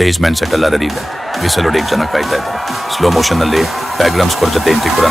Stage man set ಎಲ್ಲ ready ಇದೆ. Whistle ಹೊಡಿಯಕ್ಕೆ ಜನ ಕಾಯ್ತಾ ಇದ್ದಾರೆ. ಸ್ಲೋ ಮೋಷನ್ ನಲ್ಲಿ ಬ್ಯಾಕ್ಗ್ರೌಂಡ್ ಸ್ಕೋರ್ ಜೊತೆ ಎಂಟ್ರಿ ಕೂಡ